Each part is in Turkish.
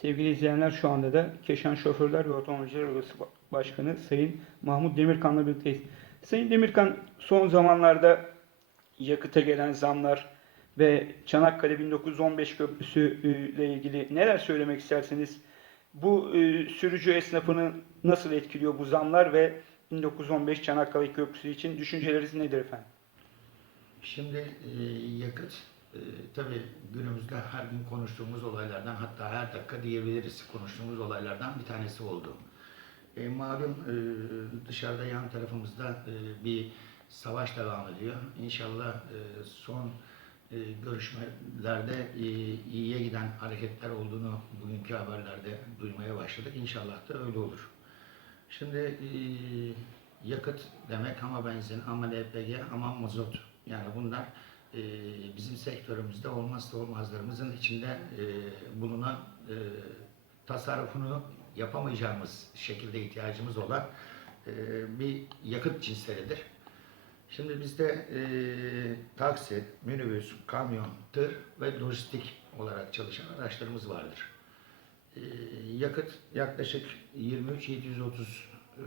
Sevgili izleyenler şu anda da Keşan Şoförler ve Otomobilciler Odası Başkanı Sayın Mahmut Demirkan'la birlikteyiz. Sayın Demirkan son zamanlarda yakıta gelen zamlar ve Çanakkale 1915 Köprüsü e, ile ilgili neler söylemek istersiniz? Bu e, sürücü esnafını nasıl etkiliyor bu zamlar ve 1915 Çanakkale Köprüsü için düşünceleriniz nedir efendim? Şimdi e, yakıt e, tabii günümüzde her gün konuştuğumuz olaylardan hatta her dakika diyebiliriz konuştuğumuz olaylardan bir tanesi oldu. E, malum e, dışarıda yan tarafımızda e, bir savaş devam ediyor. İnşallah e, son e, görüşmelerde e, iyiye giden hareketler olduğunu bugünkü haberlerde duymaya başladık. İnşallah da öyle olur. Şimdi e, yakıt demek ama benzin, ama LPG, ama mazot. Yani bunlar e, bizim sektörümüzde olmazsa olmazlarımızın içinde e, bulunan e, tasarrufunu yapamayacağımız şekilde ihtiyacımız olan e, bir yakıt cinsleridir. Şimdi bizde e, taksi, minibüs, kamyon, tır ve lojistik olarak çalışan araçlarımız vardır. E, yakıt yaklaşık 23 730 e,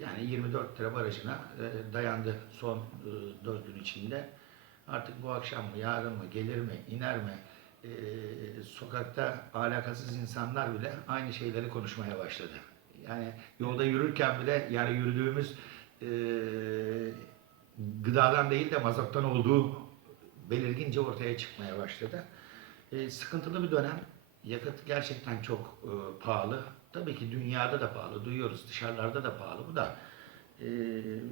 yani 24 lira barajına e, dayandı son e, 4 gün içinde. Artık bu akşam mı, yarın mı, gelir mi, iner mi? E, sokakta alakasız insanlar bile aynı şeyleri konuşmaya başladı. Yani yolda yürürken bile yani yürüdüğümüz e, gıdadan değil de mazottan olduğu belirgince ortaya çıkmaya başladı. E, sıkıntılı bir dönem. Yakıt gerçekten çok e, pahalı. Tabii ki dünyada da pahalı, duyuyoruz dışarılarda da pahalı. Bu da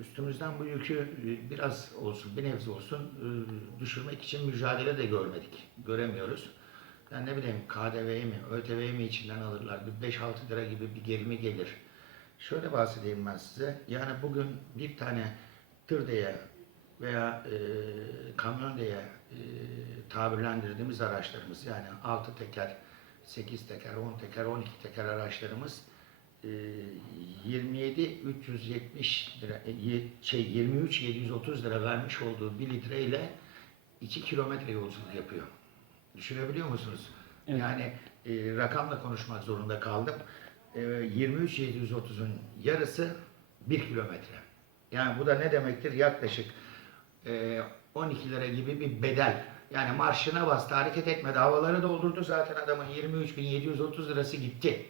üstümüzden bu yükü e, biraz olsun, bir nebze olsun e, düşürmek için mücadele de görmedik, göremiyoruz. Yani ne bileyim KDV'yi mi, ÖTV'yi mi içinden alırlar, bir 5-6 lira gibi bir gerimi gelir. Şöyle bahsedeyim ben size. Yani bugün bir tane tır diye veya e, kamyon diye e, tabirlendirdiğimiz araçlarımız yani 6 teker, 8 teker, 10 teker, 12 teker araçlarımız 27 370 lira e, şey 23 730 lira vermiş olduğu 1 litre ile 2 kilometre yolculuk yapıyor. Düşünebiliyor musunuz? Evet. Yani e, rakamla konuşmak zorunda kaldım. E, 23 730'un yarısı 1 kilometre. Yani bu da ne demektir? Yaklaşık e, 12 lira gibi bir bedel. Yani marşına bastı, hareket etmedi. Havaları doldurdu zaten adamın 23.730 lirası gitti.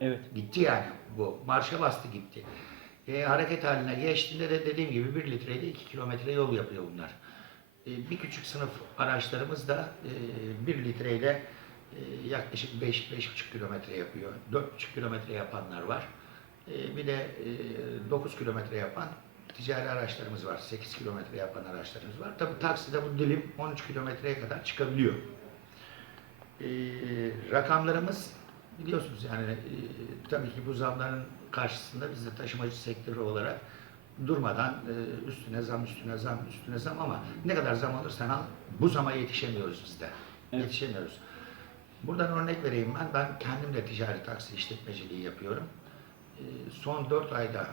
Evet. Gitti yani bu. Marşa bastı gitti. E, hareket haline geçtiğinde de dediğim gibi 1 litreyle 2 kilometre yol yapıyor bunlar. E, bir küçük sınıf araçlarımız da e, 1 litreyle e, yaklaşık 5-5,5 kilometre yapıyor. 4,5 kilometre yapanlar var. E, bir de e, 9 kilometre yapan ticari araçlarımız var. 8 kilometre yapan araçlarımız var. Tabi takside bu dilim 13 kilometreye kadar çıkabiliyor. E, rakamlarımız biliyorsunuz yani e, tabii ki bu zamların karşısında biz de taşımacı sektörü olarak durmadan e, üstüne zam, üstüne zam, üstüne zam ama ne kadar zam alırsan al bu zama yetişemiyoruz biz de. Evet. Yetişemiyoruz. Buradan örnek vereyim ben. Ben kendim de ticari taksi işletmeciliği yapıyorum. E, son 4 ayda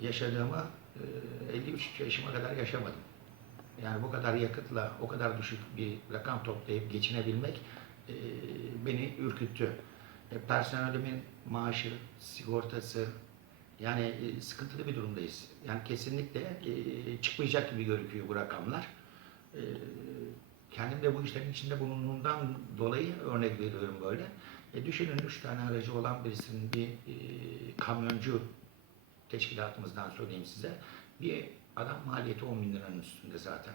yaşadığımı e, 53 yaşıma kadar yaşamadım. Yani bu kadar yakıtla o kadar düşük bir rakam toplayıp geçinebilmek e, beni ürküttü. E, personelimin maaşı, sigortası yani e, sıkıntılı bir durumdayız. Yani kesinlikle e, çıkmayacak gibi gözüküyor bu rakamlar. E, kendim de bu işlerin içinde bulunduğumdan dolayı örnek veriyorum böyle. E, düşünün üç tane aracı olan birisinin bir e, kamyoncu teşkilatımızdan söyleyeyim size. Bir adam maliyeti 10 bin liranın üstünde zaten.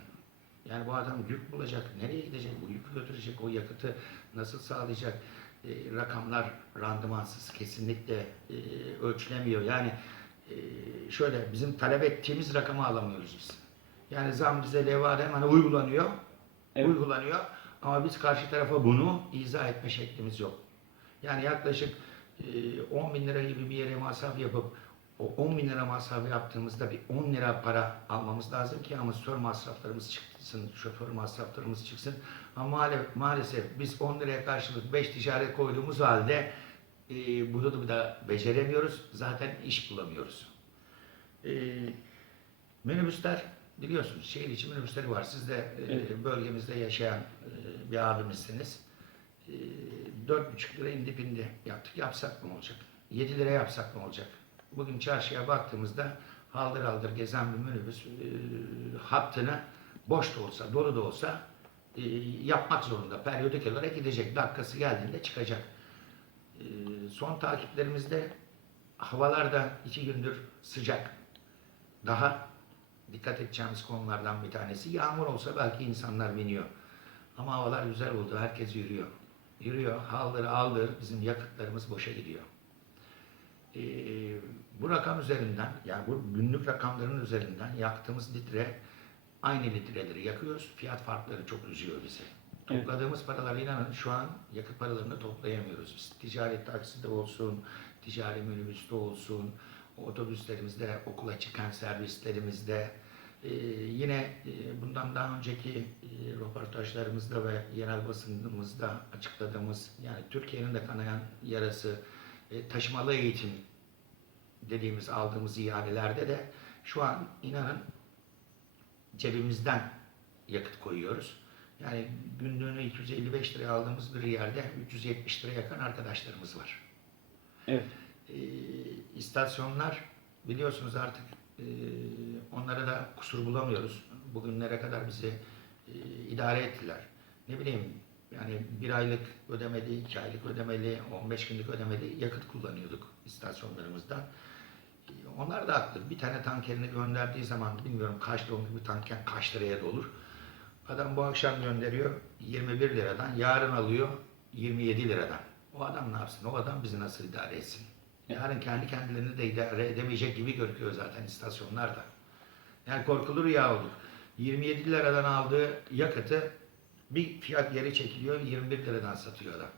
Yani bu adam yük bulacak, nereye gidecek, bu yükü götürecek, o yakıtı nasıl sağlayacak? E, rakamlar randımansız, kesinlikle e, ölçülemiyor. Yani e, şöyle bizim talep ettiğimiz rakamı alamıyoruz biz. Yani zam bize levhada hemen uygulanıyor, Evet. uygulanıyor ama biz karşı tarafa bunu izah etme şeklimiz yok. Yani yaklaşık e, 10 bin lira gibi bir yere masraf yapıp o 10 bin lira masrafı yaptığımızda bir 10 lira para almamız lazım ki amatör masraflarımız çıksın, şoför masraflarımız çıksın. Ama maalesef, biz 10 liraya karşılık 5 ticaret koyduğumuz halde e, bunu da beceremiyoruz. Zaten iş bulamıyoruz. E, minibüsler biliyorsunuz şehir içi minibüsleri var. Siz de e, bölgemizde yaşayan e, bir abimizsiniz. E, dört buçuk lira indi bindi yaptık. Yapsak ne olacak? 7 lira yapsak ne olacak? Bugün çarşıya baktığımızda haldır haldır gezen bir minibüs e, hattını boş da olsa, dolu da olsa e, yapmak zorunda. Periyodik olarak gidecek. Dakikası geldiğinde çıkacak. E, son takiplerimizde havalar da iki gündür sıcak. Daha dikkat edeceğimiz konulardan bir tanesi. Yağmur olsa belki insanlar biniyor. Ama havalar güzel oldu. Herkes yürüyor. Yürüyor. Haldır aldır. Bizim yakıtlarımız boşa gidiyor. Ee, bu rakam üzerinden, yani bu günlük rakamların üzerinden yaktığımız litre aynı litreleri yakıyoruz. Fiyat farkları çok üzüyor bizi. Evet. Topladığımız paraları inanın şu an yakıt paralarını toplayamıyoruz. Biz ticari takside olsun, ticari minibüste olsun, otobüslerimizde, okula çıkan servislerimizde, ee, yine e, bundan daha önceki e, röportajlarımızda ve yerel basınımızda açıkladığımız yani Türkiye'nin de kanayan yarası e, taşımalı eğitim dediğimiz aldığımız ihalelerde de şu an inanın cebimizden yakıt koyuyoruz. Yani günlüğünü 255 liraya aldığımız bir yerde 370 liraya yakan arkadaşlarımız var. Evet. E, istasyonlar biliyorsunuz artık e, onlara da kusur bulamıyoruz. Bugünlere kadar bizi e, idare ettiler. Ne bileyim yani bir aylık ödemeli, iki aylık ödemeli, 15 günlük ödemeli yakıt kullanıyorduk istasyonlarımızdan. E, Onlar da haklı. Bir tane tankerini gönderdiği zaman bilmiyorum kaç dolmuş bir tanker kaç liraya dolur. Adam bu akşam gönderiyor 21 liradan, yarın alıyor 27 liradan. O adam ne yapsın? O adam bizi nasıl idare etsin? Yarın kendi kendilerini de idare edemeyecek gibi görünüyor zaten istasyonlarda. Yani korkulur ya olur. 27 liradan aldığı yakıtı bir fiyat geri çekiliyor, 21 liradan satıyor adam.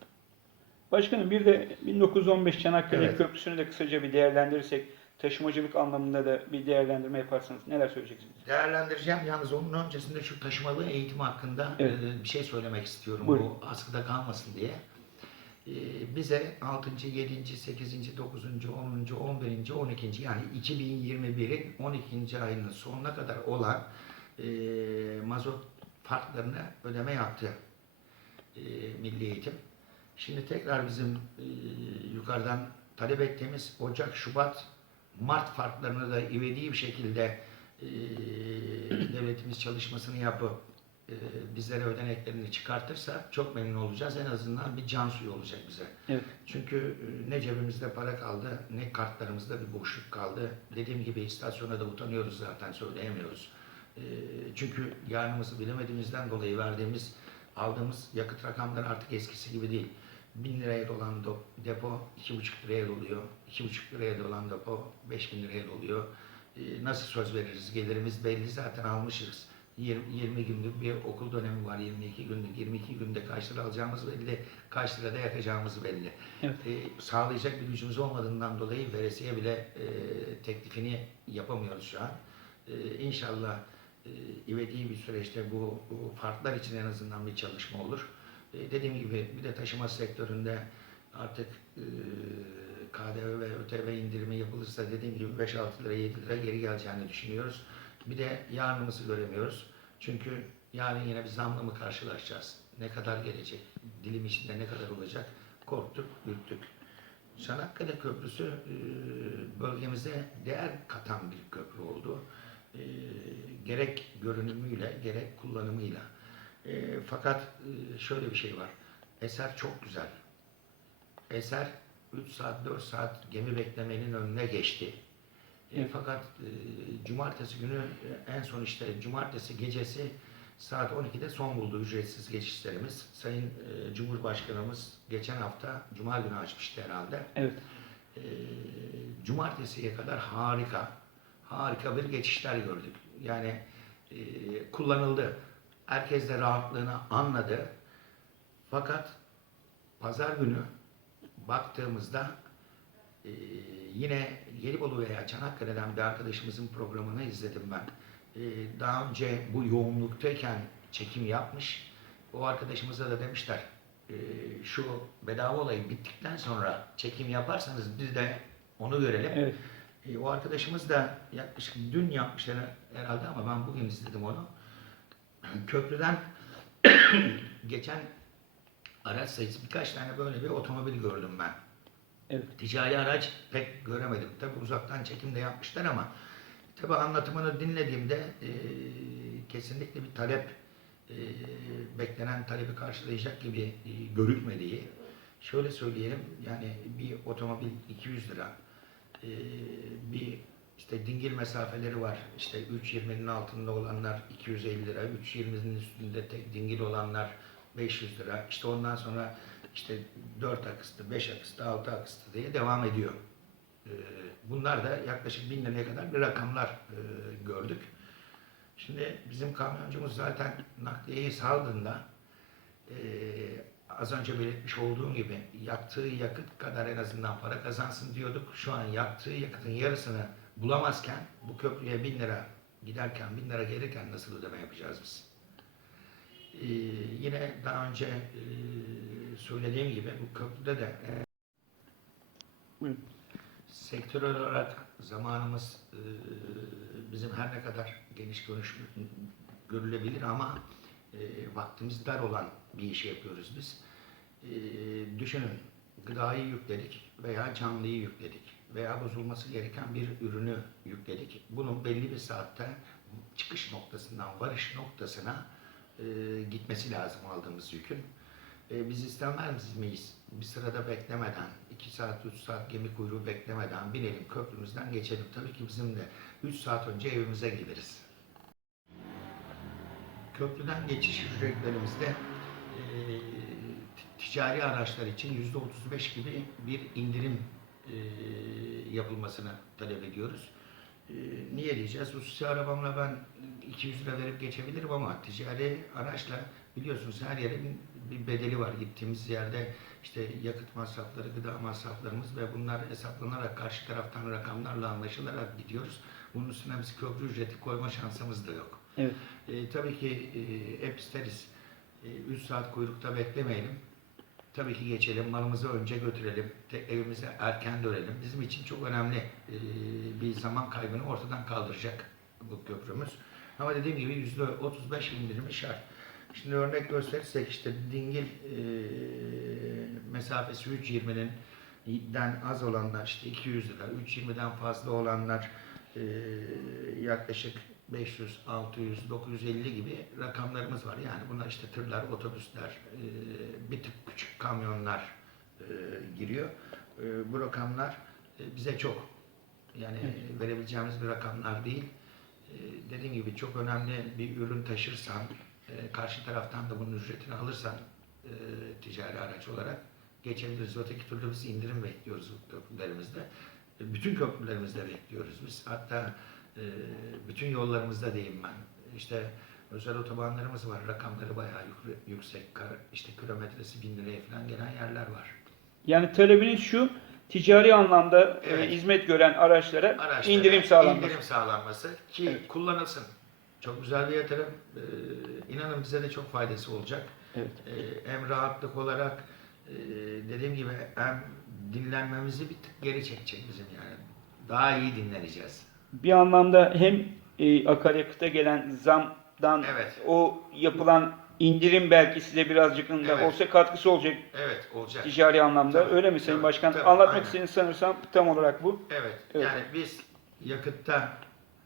Başkanım bir de 1915 Çanakkale Evet. Köprüsü'nü de kısaca bir değerlendirirsek taşımacılık anlamında da bir değerlendirme yaparsanız neler söyleyeceksiniz? Değerlendireceğim. Yalnız onun öncesinde şu taşımalı eğitim hakkında Evet. e, bir şey söylemek istiyorum. Buyurun. Bu askıda kalmasın diye. E, Bize 6. 7. 8. 9. 10. 11. 12. yani 2021'in 12. ayının sonuna kadar olan e, mazot farklarını ödeme yaptı e, Milli Eğitim. Şimdi tekrar bizim e, yukarıdan talep ettiğimiz Ocak, Şubat, Mart farklarını da ivedi bir şekilde e, devletimiz çalışmasını yapıp e, bizlere ödeneklerini çıkartırsa çok memnun olacağız. En azından bir can suyu olacak bize. Evet. Çünkü e, ne cebimizde para kaldı, ne kartlarımızda bir boşluk kaldı. Dediğim gibi istasyona da utanıyoruz zaten, söyleyemiyoruz. E, Çünkü yarınımızı bilemediğimizden dolayı verdiğimiz, aldığımız yakıt rakamları artık eskisi gibi değil. 1000 liraya dolan do- depo 2,5 liraya doluyor. 2,5 liraya dolan depo 5000 liraya doluyor. E, Nasıl söz veririz? Gelirimiz belli zaten almışız. 20, 20 günlük bir okul dönemi var. 22 günlük. 22 günde kaç lira alacağımız belli. Kaç lirada yakacağımız belli. Evet. E, sağlayacak bir gücümüz olmadığından dolayı veresiye bile e, teklifini yapamıyoruz şu an. E, inşallah ivedi bir süreçte bu, bu farklar için en azından bir çalışma olur. E, dediğim gibi bir de taşıma sektöründe artık e, KDV ve ÖTV indirimi yapılırsa dediğim gibi 5-6 lira 7 lira geri geleceğini düşünüyoruz. Bir de yarınımızı göremiyoruz. Çünkü yarın yine bir zamla mı karşılaşacağız? Ne kadar gelecek? Dilim içinde ne kadar olacak? Korktuk, ürktük. Çanakkale Köprüsü e, bölgemize değer katan bir köprü oldu. E, gerek görünümüyle gerek kullanımıyla. E, fakat e, şöyle bir şey var. Eser çok güzel. Eser 3 saat 4 saat gemi beklemenin önüne geçti. E, fakat e, cumartesi günü e, en son işte cumartesi gecesi saat 12'de son buldu ücretsiz geçişlerimiz. Sayın e, Cumhurbaşkanımız geçen hafta Cuma günü açmıştı herhalde. Evet. E, cumartesiye kadar harika, harika bir geçişler gördük. Yani e, kullanıldı. Herkes de rahatlığını anladı. Fakat pazar günü baktığımızda e, yine Gelibolu veya Çanakkale'den bir arkadaşımızın programını izledim ben. E, daha önce bu yoğunluktayken çekim yapmış. O arkadaşımıza da demişler e, şu bedava olayı bittikten sonra çekim yaparsanız biz de onu görelim. Evet. E, o arkadaşımız da yaklaşık dün yapmışlar herhalde ama ben bugün izledim onu. Köprüden geçen araç sayısı birkaç tane böyle bir otomobil gördüm ben. Evet. Ticari araç pek göremedim. Tabi uzaktan çekim de yapmışlar ama tabi anlatımını dinlediğimde e, kesinlikle bir talep e, beklenen talebi karşılayacak gibi e, görükmediği şöyle söyleyelim yani bir otomobil 200 lira e, bir işte dingil mesafeleri var işte 3.20'nin altında olanlar 250 lira 3.20'nin üstünde tek dingil olanlar 500 lira işte ondan sonra işte 4 akıstı, 5 akıstı, 6 akıstı diye devam ediyor. Ee, Bunlar da yaklaşık 1000 liraya kadar bir rakamlar e, gördük. Şimdi bizim kamyoncumuz zaten nakliyeyi saldığında e, az önce belirtmiş olduğum gibi yaktığı yakıt kadar en azından para kazansın diyorduk. Şu an yaktığı yakıtın yarısını bulamazken bu köprüye 1000 lira giderken 1000 lira gelirken nasıl ödeme yapacağız biz? Ee, yine daha önce e, söylediğim gibi bu köprüde de e, sektörel olarak zamanımız e, bizim her ne kadar geniş görüş görülebilir ama e, vaktimiz dar olan bir işi yapıyoruz biz. E, düşünün gıdayı yükledik veya canlıyı yükledik veya bozulması gereken bir ürünü yükledik. Bunun belli bir saatte çıkış noktasından varış noktasına e, gitmesi lazım aldığımız yükün. E, biz istemez miyiz? Bir sırada beklemeden, 2 saat, 3 saat gemi kuyruğu beklemeden binelim köprümüzden geçelim. Tabii ki bizim de 3 saat önce evimize gideriz. Köprüden geçiş ücretlerimizde e, ticari araçlar için %35 gibi bir indirim e, yapılmasını talep ediyoruz. E, niye diyeceğiz? Hususi arabamla ben 200 lira verip geçebilirim ama ticari araçla biliyorsunuz her yerin bir bedeli var. Gittiğimiz yerde işte yakıt masrafları, gıda masraflarımız ve bunlar hesaplanarak karşı taraftan rakamlarla anlaşılarak gidiyoruz. Bunun üstüne biz köprü ücreti koyma şansımız da yok. Evet. E, tabii ki e, hep isteriz. 3 saat kuyrukta beklemeyelim. Tabii ki geçelim, malımızı önce götürelim, evimize erken dönelim. Bizim için çok önemli e, bir zaman kaybını ortadan kaldıracak bu köprümüz. Ama dediğim gibi %35 indirimi şart. Şimdi örnek gösterirsek işte dingil e, mesafesi 3.20'nin den az olanlar işte 200 lira, 3.20'den fazla olanlar e, yaklaşık 500, 600, 950 gibi rakamlarımız var. Yani bunlar işte tırlar, otobüsler, e, bir tık küçük kamyonlar e, giriyor. E, bu rakamlar bize çok yani verebileceğimiz bir rakamlar değil. Dediğim gibi çok önemli bir ürün taşırsan, karşı taraftan da bunun ücretini alırsan ticari araç olarak geçebiliriz. Öteki türlü biz indirim bekliyoruz köprülerimizde. Bütün köprülerimizde bekliyoruz biz. Hatta e, bütün yollarımızda diyeyim ben. İşte özel otobanlarımız var. Rakamları bayağı yük- yüksek. İşte kilometresi bin liraya falan gelen yerler var. Yani talebiniz şu, ticari anlamda e, Evet. hizmet gören araçlara Araçlara indirim sağlanması. indirim sağlanması ki Evet. kullanılsın. Çok güzel bir yatırım. Ee, inanın bize de çok faydası olacak. Evet. Ee, hem rahatlık olarak e, dediğim gibi hem dinlenmemizi bir tık geri çekecek bizim yani. Daha iyi dinleneceğiz. Bir anlamda hem e, akaryakıta gelen zamdan Evet. o yapılan indirim belki size birazcık da Evet. olsa katkısı olacak Evet olacak. ticari anlamda. Tabii, Öyle mi Sayın tabii, Başkan? tabii, Anlatmak istediğiniz sanırsam tam olarak bu. Evet. Evet. Yani biz yakıtta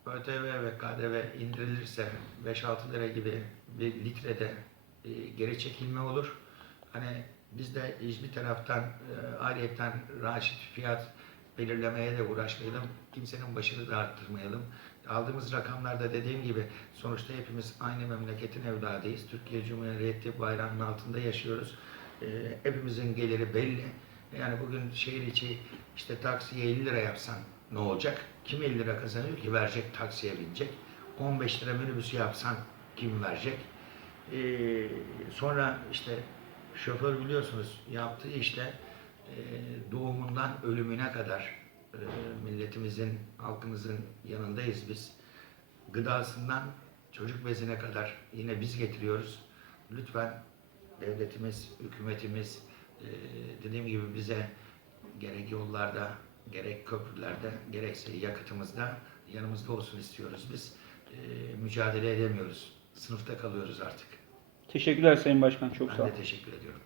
ÖTV ve KDV indirilirse 5-6 lira gibi bir litrede e, geri çekilme olur. Hani biz de hiçbir taraftan e, ayrıyeten raşit fiyat belirlemeye de uğraşmayalım. Kimsenin başını da arttırmayalım. Aldığımız rakamlarda dediğim gibi sonuçta hepimiz aynı memleketin evladıyız. Türkiye Cumhuriyeti bayrağının altında yaşıyoruz. E, hepimizin geliri belli. Yani bugün şehir içi işte taksiye 50 lira yapsan ne olacak? Kim 50 lira kazanıyor ki verecek taksiye binecek? 15 lira minibüsü yapsan kim verecek? Ee, sonra işte şoför biliyorsunuz yaptığı işte doğumundan ölümüne kadar e, milletimizin, halkımızın yanındayız biz. Gıdasından çocuk bezine kadar yine biz getiriyoruz. Lütfen devletimiz, hükümetimiz e, dediğim gibi bize gerek yollarda, gerek köprülerde, gerekse yakıtımızda yanımızda olsun istiyoruz biz. E, mücadele edemiyoruz. Sınıfta kalıyoruz artık. Teşekkürler Sayın Başkan. Çok sağ Ben olun. de teşekkür ediyorum.